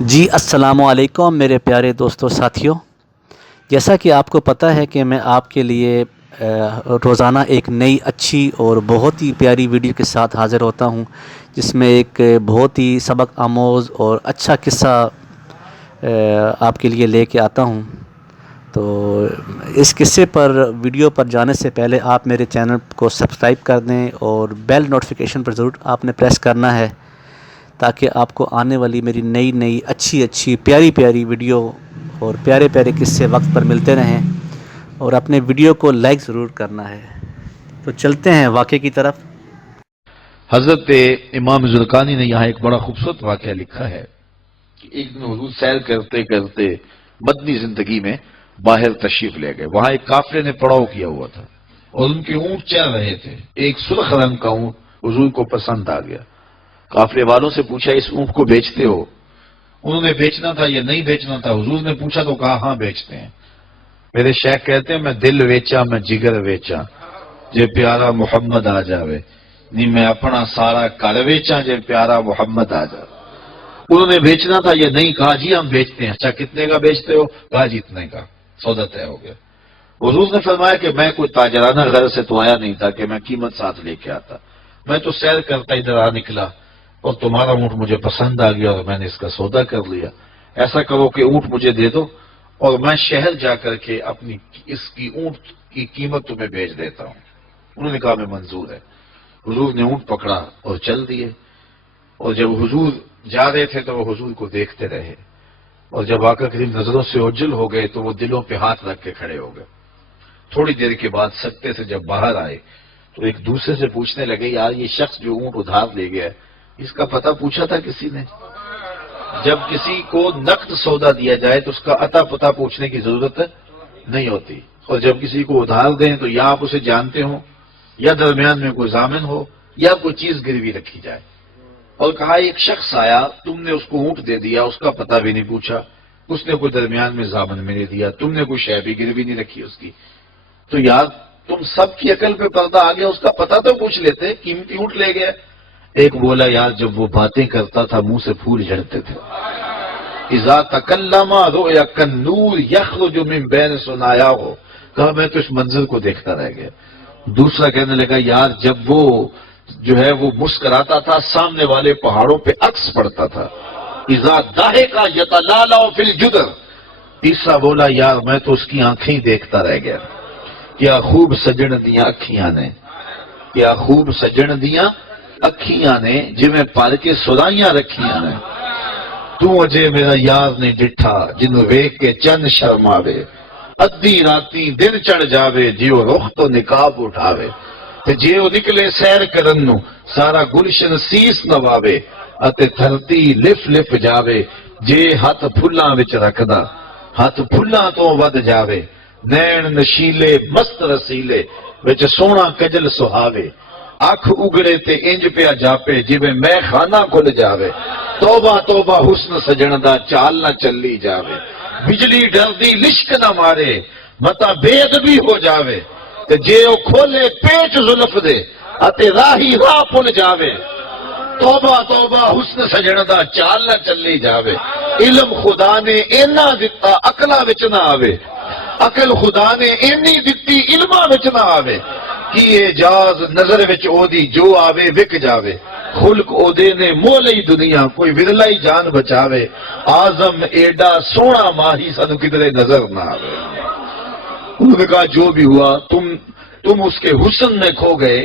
جی السلام علیکم میرے پیارے دوستوں ساتھیوں، جیسا کہ آپ کو پتہ ہے کہ میں آپ کے لیے روزانہ ایک نئی اچھی اور بہت ہی پیاری ویڈیو کے ساتھ حاضر ہوتا ہوں، جس میں ایک بہت ہی سبق آموز اور اچھا قصہ آپ کے لیے لے کے آتا ہوں۔ تو اس قصے پر ویڈیو پر جانے سے پہلے آپ میرے چینل کو سبسکرائب کر دیں اور بیل نوٹیفیکیشن پر ضرور آپ نے پریس کرنا ہے، تاکہ آپ کو آنے والی میری نئی اچھی پیاری ویڈیو اور پیارے قصے وقت پر ملتے رہیں، اور اپنے ویڈیو کو لائک ضرور کرنا ہے۔ تو چلتے ہیں واقعے کی طرف۔ حضرت امام زرقانی نے یہاں ایک بڑا خوبصورت واقعہ لکھا ہے کہ ایک دن حضور سیر کرتے کرتے مدنی زندگی میں باہر تشریف لے گئے۔ وہاں ایک قافلے نے پڑاؤ کیا ہوا تھا اور ان کے اونٹ چل رہے تھے۔ ایک سرخ رنگ کا اونٹ حضور کو پسند آ گیا۔ قافلے والوں سے پوچھا، اس اونٹ کو بیچتے ہو؟ انہوں نے بیچنا تھا یا نہیں بیچنا تھا؟ حضور نے پوچھا تو کہا ہاں بیچتے ہیں۔ میرے شیخ کہتے ہیں میں دل ویچا میں جگر ویچا جے پیارا محمد آ جاوے، نہیں میں اپنا سارا گھر ویچا جے پیارا محمد آ جاوے۔ انہوں نے بیچنا تھا یا نہیں؟ کہا جی ہم بیچتے ہیں۔ اچھا کتنے کا بیچتے ہو؟ کہا جی اتنے کا۔ سودا طے ہو گیا۔ حضور نے فرمایا کہ میں کوئی تاجرانہ غرض سے تو آیا نہیں تھا کہ میں قیمت ساتھ لے کے آتا، میں تو سیر کرتا ادھر آ نکلا اور تمہارا اونٹ مجھے پسند آ گیا اور میں نے اس کا سودا کر لیا۔ ایسا کرو کہ اونٹ مجھے دے دو اور میں شہر جا کر کے اپنی اس کی اونٹ کی قیمت تمہیں بیچ دیتا ہوں۔ انہوں نے کہا میں منظور ہے۔ حضور نے اونٹ پکڑا اور چل دیے، اور جب حضور جا رہے تھے تو وہ حضور کو دیکھتے رہے، اور جب آقا کریم نظروں سے اوجھل ہو گئے تو وہ دلوں پہ ہاتھ رکھ کے کھڑے ہو گئے۔ تھوڑی دیر کے بعد سکتے سے جب باہر آئے تو ایک دوسرے سے پوچھنے لگے، یار یہ شخص جو اونٹ ادھار لے گیا اس کا پتہ پوچھا تھا کسی نے؟ جب کسی کو نقد سودا دیا جائے تو اس کا عطا پتہ پوچھنے کی ضرورت نہیں ہوتی، اور جب کسی کو ادھار دیں تو یا آپ اسے جانتے ہو یا درمیان میں کوئی ضامن ہو یا کوئی چیز گروی رکھی جائے۔ اور کہا ایک شخص آیا، تم نے اس کو اونٹ دے دیا، اس کا پتہ بھی نہیں پوچھا، اس نے کوئی درمیان میں ضامن میں نہیں دیا، تم نے کوئی شے بھی گروی نہیں رکھی اس کی، تو یار تم سب کی عقل پہ پردہ آ گیا، اس کا پتہ تو پوچھ لیتے، قیمتی اونٹ لے گیا۔ ایک بولا، یار جب وہ باتیں کرتا تھا منہ سے پھول جھڑتے تھے۔ اذا تکلم رؤیا کالنور یخرج من بین ثنایا ہو، کہا میں تو اس منظر کو دیکھتا رہ گیا۔ دوسرا کہنے لگا، یار جب وہ جو ہے وہ مسکراتا تھا سامنے والے پہاڑوں پہ عکس پڑتا تھا۔ اذا ضحک یتلالع فی الجدر، تیسرا بولا، یار میں تو اس کی آنکھیں ہی دیکھتا رہ گیا، کیا خوب سجن دیاں اکھیاں نے، کیا خوب سجن دیاں اکھیاں نے، جی میں پال کے سرائیاں رکھیاں نے، تو اجے میرا یار نہیں ڈٹھا جنوں ویکھ کے چند شرماوے، ادھی راتی دن چڑھ جاوے جیو رخ تو نقاب اٹھاوے، تے جیو نکلے سیر کرن نو سارا گلشن سیس نواوے، اتے دھرتی لف لف جاوے جے ہاتھ پھلاں وچ رکھدا، ہاتھ پھلاں تو ود جاوے، نین نشیلے مست رسیلے وچ سونا کجل سہاوے، اکھ اگڑے تے انج پیا جاپے جویں میں خانہ کھل جاوے، توبہ توبہ حسن سجن دا چال نہ چلی جاوے، بجلی ڈردی لشک نہ مارے متا بید بھی ہو جاوے، تے جے او کھولے پیچ زلف دے اتے راہی راہ پل جاوے، توبہ توبہ حسن سجن دا چال نہ چلی جاوے، علم خدا نے اینا دتا عقلاں وچ نہ آوے، عقل خدا نے اینی دتی علماں وچ نہ آوے، کی اعجاز نظر وچ او دی جو آوے وک جاوے، خلق او دے نے مولئی دنیا کوئی ورلائی جان بچاوے، آزم ایڈا سونا ماہی سانو کدرے نظر نہ آوے۔ انہوں نے کہا جو بھی ہوا تم اس کے حسن میں کھو گئے،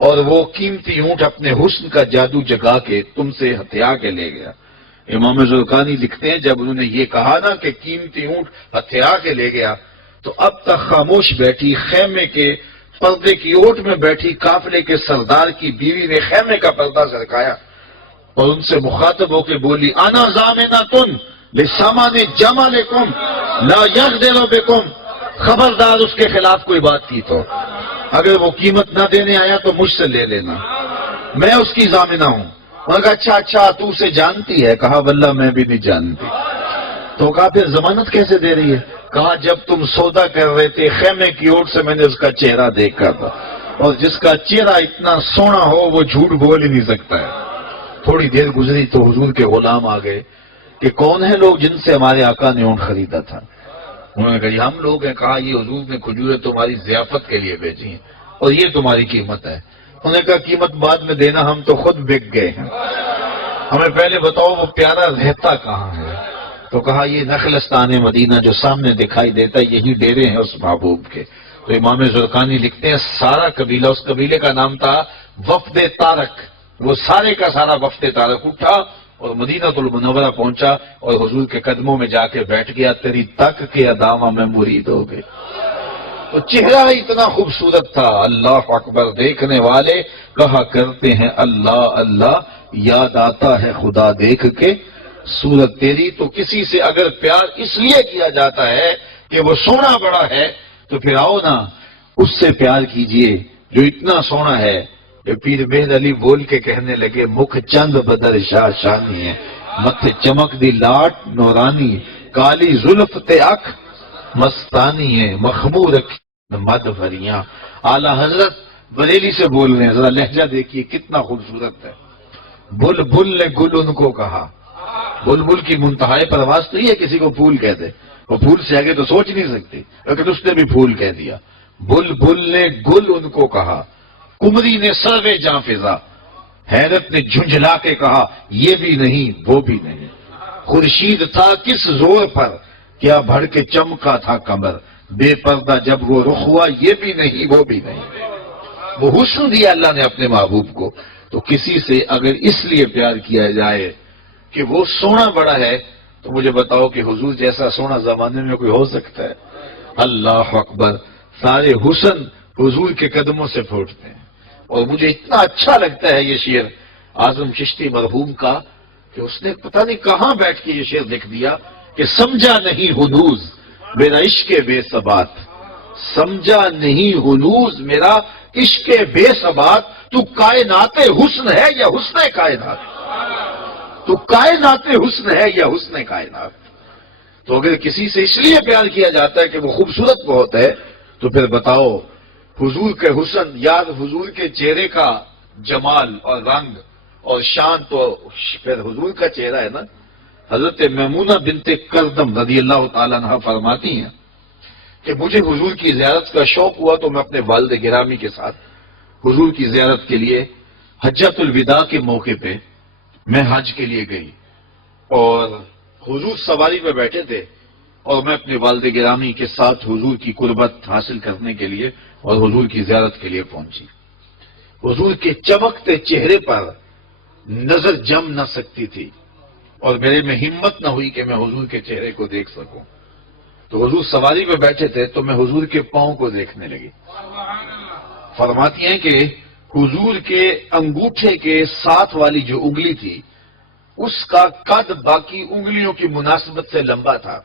اور وہ قیمتی اونٹ اپنے حسن کا جادو جگا کے تم سے ہتھیا کے لے گیا۔ امام زرقانی لکھتے ہیں جب انہوں نے یہ کہا نا کہ قیمتی اونٹ ہتھیا کے لے گیا، تو اب تک خاموش بیٹھی خیمے کے پردے کی اوٹ میں بیٹھی قافلے کے سردار کی بیوی نے خیمے کا پردہ سرکایا اور ان سے مخاطب ہو کے بولی، انا ضامنۃ لسامان جمالکم لا یغدر بکم، خبردار اس کے خلاف کوئی بات کی تو اگر وہ قیمت نہ دینے آیا تو مجھ سے لے لینا، میں اس کی ضامنہ ہوں۔ انہوں نے کہا اچھا تو اسے جانتی ہے؟ کہا واللہ میں بھی نہیں جانتی۔ تو کہا پھر ضمانت کیسے دے رہی ہے؟ کہا جب تم سودا کر رہے تھے خیمے کی اوٹ سے میں نے اس کا چہرہ دیکھا تھا، اور جس کا چہرہ اتنا سونا ہو وہ جھوٹ بول ہی نہیں سکتا ہے۔ تھوڑی دیر گزری تو حضور کے غلام آ گئے کہ کون ہیں لوگ جن سے ہمارے آقا نے اونٹ خریدا تھا؟ انہوں نے کہا یہ ہم لوگ ہیں. کہا یہ حضور نے کھجوریں تمہاری ضیافت کے لیے بھیجی ہیں اور یہ تمہاری قیمت ہے. انہوں نے کہا قیمت بعد میں دینا، ہم تو خود بک گئے ہیں، ہمیں پہلے بتاؤ وہ پیارا رہتا کہاں ہے. تو کہا یہ نخلستان مدینہ جو سامنے دکھائی دیتا ہے یہی ڈیرے ہیں اس محبوب کے. تو امام زرقانی لکھتے ہیں سارا قبیلہ، اس قبیلے کا نام تھا وفد طارق، وہ سارے کا سارا وفد طارق اٹھا اور مدینہ المنورہ پہنچا اور حضور کے قدموں میں جا کے بیٹھ گیا. تیری تک کے ادامہ میں مرید ہو گئے. تو چہرہ اتنا خوبصورت تھا. اللہ اکبر. دیکھنے والے کہا کرتے ہیں اللہ اللہ، یاد آتا ہے خدا دیکھ کے صورت تیری. تو کسی سے اگر پیار اس لیے کیا جاتا ہے کہ وہ سونا بڑا ہے تو پھر آؤ نا اس سے پیار کیجئے جو اتنا سونا ہے کہ پیر مہر علی بول کے کہنے لگے مکھ چند بدر شاہ شانی ہے، متھے چمک دی لاٹ نورانی، کالی زلف تے اکھ مستانی ہے، مخمور مد بھریاں. اعلیٰ حضرت بریلی سے بول رہے ہیں، ذرا لہجہ دیکھیے کتنا خوبصورت ہے. بل بل نے گل ان کو کہا. بلبل کی منتہائی پرواز تو یہ کسی کو پھول کہتے، وہ پھول سے آگے تو سوچ نہیں سکتی، لیکن اس نے بھی پھول کہہ دیا. بلبل نے گل ان کو کہا، کمری نے سروے جاں فضا، حیرت نے جھنجھلا کے کہا یہ بھی نہیں وہ بھی نہیں. خورشید تھا کس زور پر، کیا بڑھ کے چمکا تھا کمر، بے پردہ جب وہ رخ ہوا یہ بھی نہیں وہ بھی نہیں. وہ حسن دیا اللہ نے اپنے محبوب کو. تو کسی سے اگر اس لیے پیار کیا جائے کہ وہ سونا بڑا ہے تو مجھے بتاؤ کہ حضور جیسا سونا زمانے میں کوئی ہو سکتا ہے؟ اللہ اکبر. سارے حسن حضور کے قدموں سے پھوٹتے ہیں. اور مجھے اتنا اچھا لگتا ہے یہ شعر اعظم چشتی مرحوم کا کہ اس نے پتہ نہیں کہاں بیٹھ کے یہ شعر لکھ دیا کہ سمجھا نہیں ہنوز میرا عشق بے ثبات، سمجھا نہیں ہنوز میرا عشق بے ثبات، تو کائنات حسن ہے یا حسن کائنات؟ تو کائنات حسن ہے یا حسن کائنات؟ تو اگر کسی سے اس لیے پیار کیا جاتا ہے کہ وہ خوبصورت بہت ہے تو پھر بتاؤ حضور کے حسن، یاد حضور کے چہرے کا جمال اور رنگ اور شان تو پھر حضور کا چہرہ ہے نا. حضرت میمونہ بنت کردم رضی اللہ تعالیٰ عنہ فرماتی ہیں کہ مجھے حضور کی زیارت کا شوق ہوا تو میں اپنے والد گرامی کے ساتھ حضور کی زیارت کے لیے حجۃ الوداع کے موقع پہ میں حج کے لیے گئی اور حضور سواری پہ بیٹھے تھے اور میں اپنے والد گرامی کے ساتھ حضور کی قربت حاصل کرنے کے لیے اور حضور کی زیارت کے لیے پہنچی. حضور کے چمکتے چہرے پر نظر جم نہ سکتی تھی اور میرے میں ہمت نہ ہوئی کہ میں حضور کے چہرے کو دیکھ سکوں. تو حضور سواری پہ بیٹھے تھے تو میں حضور کے پاؤں کو دیکھنے لگی. فرماتی ہیں کہ حضور کے انگوٹھے کے ساتھ والی جو انگلی تھی اس کا قد باقی انگلیوں کی مناسبت سے لمبا تھا.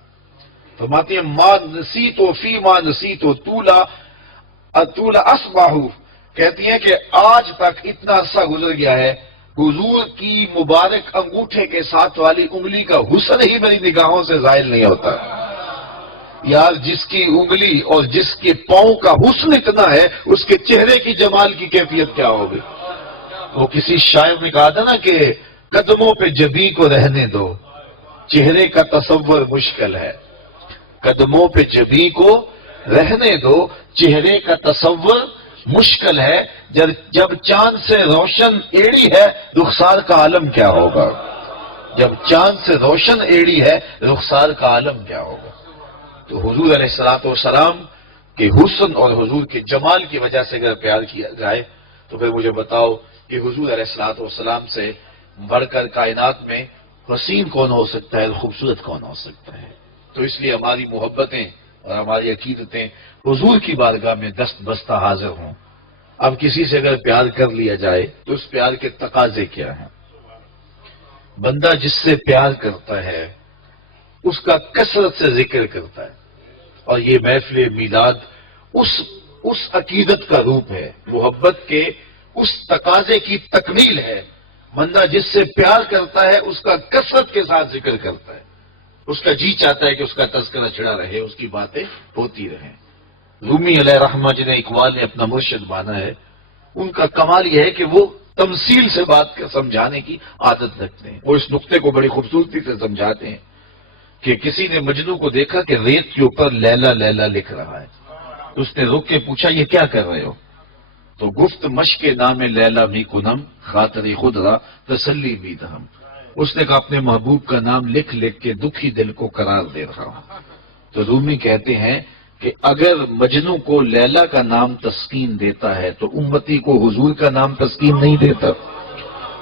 فرماتی ہیں ما نسیت و فی ما نسیت و طول اصباحو، کہتی ہیں کہ آج تک اتنا عرصہ گزر گیا ہے حضور کی مبارک انگوٹھے کے ساتھ والی انگلی کا حسن ہی میری نگاہوں سے زائل نہیں ہوتا. یار جس کی انگلی اور جس کے پاؤں کا حسن اتنا ہے اس کے چہرے کی جمال کی کیفیت کیا ہوگی؟ وہ کسی شاعر نے کہا تھا نا کہ قدموں پہ جبیں کو رہنے دو، چہرے کا تصور مشکل ہے. قدموں پہ جبیں کو رہنے دو، چہرے کا تصور مشکل ہے. جب چاند سے روشن ایڑی ہے رخسار کا عالم کیا ہوگا؟ جب چاند سے روشن ایڑی ہے رخسار کا عالم کیا ہوگا؟ تو حضور علیہ السلام کے حسن اور حضور کے جمال کی وجہ سے اگر پیار کیا جائے تو پھر مجھے بتاؤ کہ حضور علیہ السلام سے بڑھ کر کائنات میں حسین کون ہو سکتا ہے، خوبصورت کون ہو سکتا ہے؟ تو اس لیے ہماری محبتیں اور ہماری عقیدتیں حضور کی بارگاہ میں دست بستہ حاضر ہوں. اب کسی سے اگر پیار کر لیا جائے تو اس پیار کے تقاضے کیا ہیں؟ بندہ جس سے پیار کرتا ہے اس کا کثرت سے ذکر کرتا ہے اور یہ محفل میلاد اس عقیدت کا روپ ہے، محبت کے اس تقاضے کی تکمیل ہے. بندہ جس سے پیار کرتا ہے اس کا کثرت کے ساتھ ذکر کرتا ہے، اس کا جی چاہتا ہے کہ اس کا تذکرہ چھڑا رہے، اس کی باتیں ہوتی رہیں. رومی علیہ رحمہ جنہیں اقبال نے اپنا مرشد مانا ہے، ان کا کمال یہ ہے کہ وہ تمثیل سے بات کر سمجھانے کی عادت رکھتے ہیں. وہ اس نقطے کو بڑی خوبصورتی سے سمجھاتے ہیں کہ کسی نے مجنو کو دیکھا کہ ریت کے اوپر لیلا لیلا لکھ رہا ہے. اس نے رک کے پوچھا یہ کیا کر رہے ہو؟ تو گفت مشق نام لیلا می کنم خاطری خود را تسلی بھی دہم. اس نے کہا اپنے محبوب کا نام لکھ لکھ کے دکھی دل کو قرار دے رہا ہوں. تو رومی کہتے ہیں کہ اگر مجنو کو لیلا کا نام تسکین دیتا ہے تو امتی کو حضور کا نام تسکین نہیں دیتا.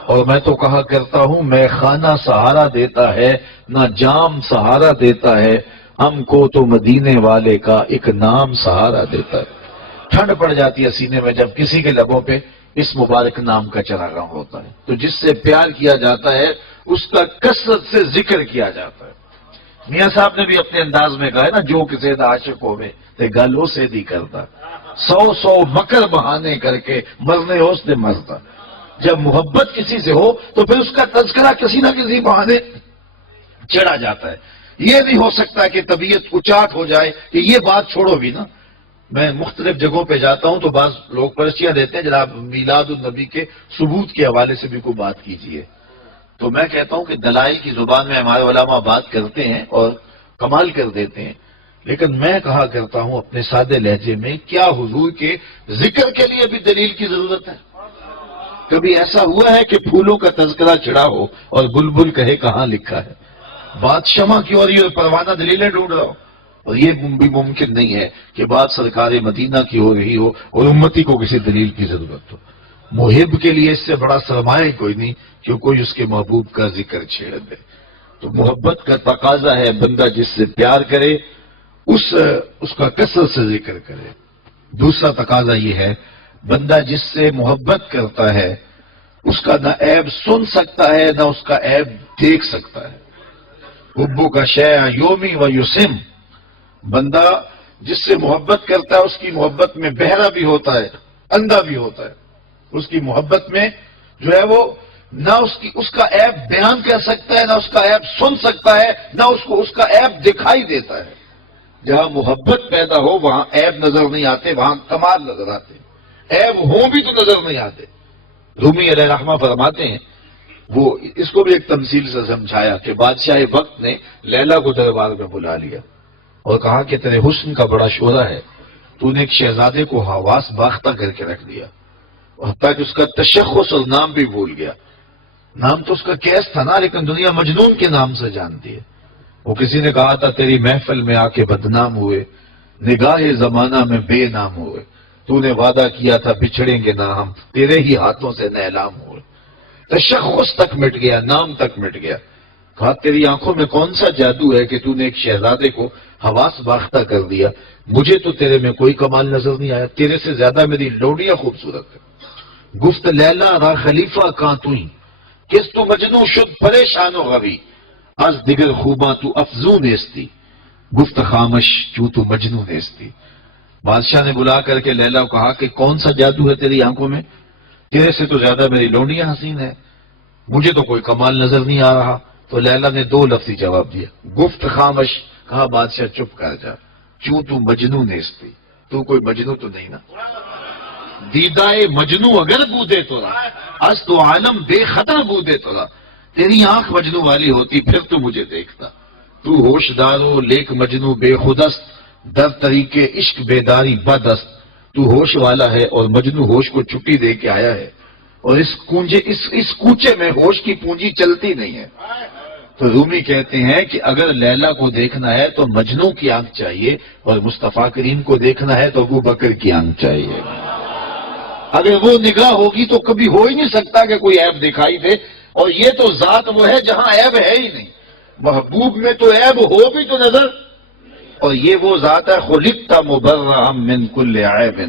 اور میں تو کہا کرتا ہوں میں خانہ سہارا دیتا ہے نہ جام سہارا دیتا ہے، ہم کو تو مدینے والے کا ایک نام سہارا دیتا ہے. ٹھنڈ پڑ جاتی ہے سینے میں جب کسی کے لبوں پہ اس مبارک نام کا چراغاں ہوتا ہے. تو جس سے پیار کیا جاتا ہے اس کا کثرت سے ذکر کیا جاتا ہے. میاں صاحب نے بھی اپنے انداز میں کہا ہے نا، جو کسی عاشق ہوئے تے گالوں سے دی کرتا، 100 مکر بہانے کر کے مرنے ہو اس نے مرتا. جب محبت کسی سے ہو تو پھر اس کا تذکرہ کسی نہ کسی بہانے چڑھا جاتا ہے. یہ نہیں ہو سکتا کہ طبیعت اچاٹ ہو جائے کہ یہ بات چھوڑو بھی نا. میں مختلف جگہوں پہ جاتا ہوں تو بعض لوگ پرچیاں دیتے ہیں جناب میلاد النبی کے ثبوت کے حوالے سے بھی کوئی بات کیجیے. تو میں کہتا ہوں کہ دلائل کی زبان میں ہمارے علماء بات کرتے ہیں اور کمال کر دیتے ہیں، لیکن میں کہا کرتا ہوں اپنے سادے لہجے میں کیا حضور کے ذکر کے لیے بھی دلیل کی ضرورت ہے؟ کبھی ایسا ہوا ہے کہ پھولوں کا تذکرہ چڑھا ہو اور بلبل کہے کہاں لکھا ہے؟ بات شمع کی ہو رہی ہے اور پروانہ دلیلیں ڈھونڈ رہا ہو. اور یہ بھی ممکن نہیں ہے کہ بات سرکار مدینہ کی ہو رہی ہو اور امتی کو کسی دلیل کی ضرورت ہو. محب کے لیے اس سے بڑا سرمایہ کوئی نہیں کہ کوئی اس کے محبوب کا ذکر چھیڑ دے. تو محبت کا تقاضا ہے بندہ جس سے پیار کرے اس کا کثرت سے ذکر کرے. دوسرا تقاضا یہ ہے بندہ جس سے محبت کرتا ہے اس کا نہ عیب سن سکتا ہے نہ اس کا عیب دیکھ سکتا ہے. حبو کا شیع یومی و یسم. بندہ جس سے محبت کرتا ہے اس کی محبت میں بہرا بھی ہوتا ہے اندھا بھی ہوتا ہے. اس کی محبت میں جو ہے وہ نہ اس کا عیب بیان کر سکتا ہے نہ اس کا عیب سن سکتا ہے نہ اس کو اس کا عیب دکھائی دیتا ہے. جہاں محبت پیدا ہو وہاں عیب نظر نہیں آتے، وہاں کمال نظر آتے. عیب ہوں بھی تو نظر نہیں آتے. رومی علیہ رحمہ فرماتے ہیں، وہ اس کو بھی ایک تمثیل سے سمجھایا کہ بادشاہ وقت نے لیلا کو دربار میں بلا لیا اور کہا کہ تیرے حسن کا بڑا شعلہ ہے، تو نے ایک شہزادے کو حواس باختہ کر کے رکھ دیا، حتیٰ کہ اس کا تشخص اور نام بھی بھول گیا. نام تو اس کا کیس تھا نا، لیکن دنیا مجنون کے نام سے جانتی ہے. وہ کسی نے کہا تھا تیری محفل میں آ کے بدنام ہوئے، نگاہ زمانہ میں بے نام ہوئے. تو نے وعدہ کیا تھا بچھڑیں گے نہ ہم، تیرے ہی ہاتھوں سے نیلام ہوئے. تشخص تک مٹ گیا، نام تک مٹ گیا. کہا تیری آنکھوں میں کون سا جادو ہے کہ تو نے ایک شہزادے کو حواس باختہ کر دیا؟ مجھے تو تیرے میں کوئی کمال نظر نہیں آیا، تیرے سے زیادہ میری لوڈیاں خوبصورت ہے. گفت لیلا را خلیفہ کاں توئی کس تو مجنو شد پریشان و غوی از دیگر خوباں تو افزون نیستی گفت خامش چوں تو مجنو نیستی. بادشاہ نے بلا کر کے لیلا کو کہا کہ کون سا جادو ہے تیری آنکھوں میں؟ تیرے سے تو زیادہ میری لونڈیاں حسین ہے، مجھے تو کوئی کمال نظر نہیں آ رہا. تو لیلا نے 2 لفظی جواب دیا، گفت خامش. کہا بادشاہ چپ کر جا، چوں تو مجنو نیستی، تو کوئی مجنو تو نہیں نا. دیدائے مجنو اگر بودے تو رہا از تو عالم بے خطر بودے تو رہا. تیری آنکھ مجنو والی ہوتی پھر تو مجھے دیکھتا. تو ہوشدارو لیک مجنو بے خودست در طریقے عشق بیداری بدست. تو ہوش والا ہے اور مجنو ہوش کو چھٹی دے کے آیا ہے، اور اس کوچے میں ہوش کی پونجی چلتی نہیں ہے. تو رومی کہتے ہیں کہ اگر لیلا کو دیکھنا ہے تو مجنو کی آنکھ چاہیے اور مصطفیٰ کریم کو دیکھنا ہے تو ابو بکر کی آنکھ چاہیے. اگر وہ نگاہ ہوگی تو کبھی ہو ہی نہیں سکتا کہ کوئی عیب دکھائی دے. اور یہ تو ذات وہ ہے جہاں عیب ہے ہی نہیں. محبوب میں تو عیب ہو بھی تو نظر، اور یہ وہ ذات ہے خلقت مبرئا من کل عیب.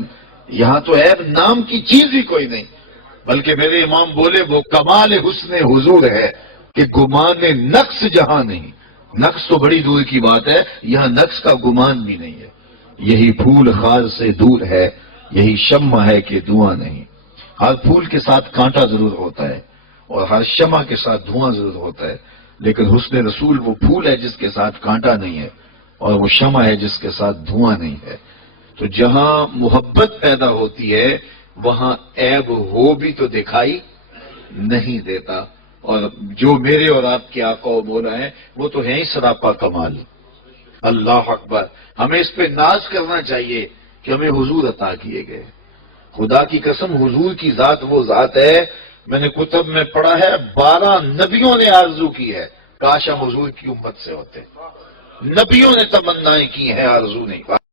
یہاں تو عیب نام کی چیز ہی کوئی نہیں، بلکہ میرے امام بولے وہ کمال حسن حضور ہے کہ گمان نقص جہاں نہیں. نقص تو بڑی دور کی بات ہے، یہاں نقص کا گمان بھی نہیں ہے. یہی پھول خار سے دور ہے، یہی شمع ہے کہ دھواں نہیں. ہر پھول کے ساتھ کانٹا ضرور ہوتا ہے اور ہر شمع کے ساتھ دھواں ضرور ہوتا ہے، لیکن حسن رسول وہ پھول ہے جس کے ساتھ کانٹا نہیں ہے اور وہ شمع ہے جس کے ساتھ دھواں نہیں ہے. تو جہاں محبت پیدا ہوتی ہے وہاں عیب ہو بھی تو دکھائی نہیں دیتا، اور جو میرے اور آپ کے آقا و مولا ہیں وہ تو ہیں ہی سراپا کمال۔ اللہ اکبر، ہمیں اس پہ ناز کرنا چاہیے کہ ہمیں حضور عطا کیے گئے۔ خدا کی قسم، حضور کی ذات وہ ذات ہے، میں نے کتب میں پڑھا ہے 12 نبیوں نے آرزو کی ہے کاش ہم حضور کی امت سے ہوتے، نبیوں نے تمنائیں کی ہیں، آرزو نہیں۔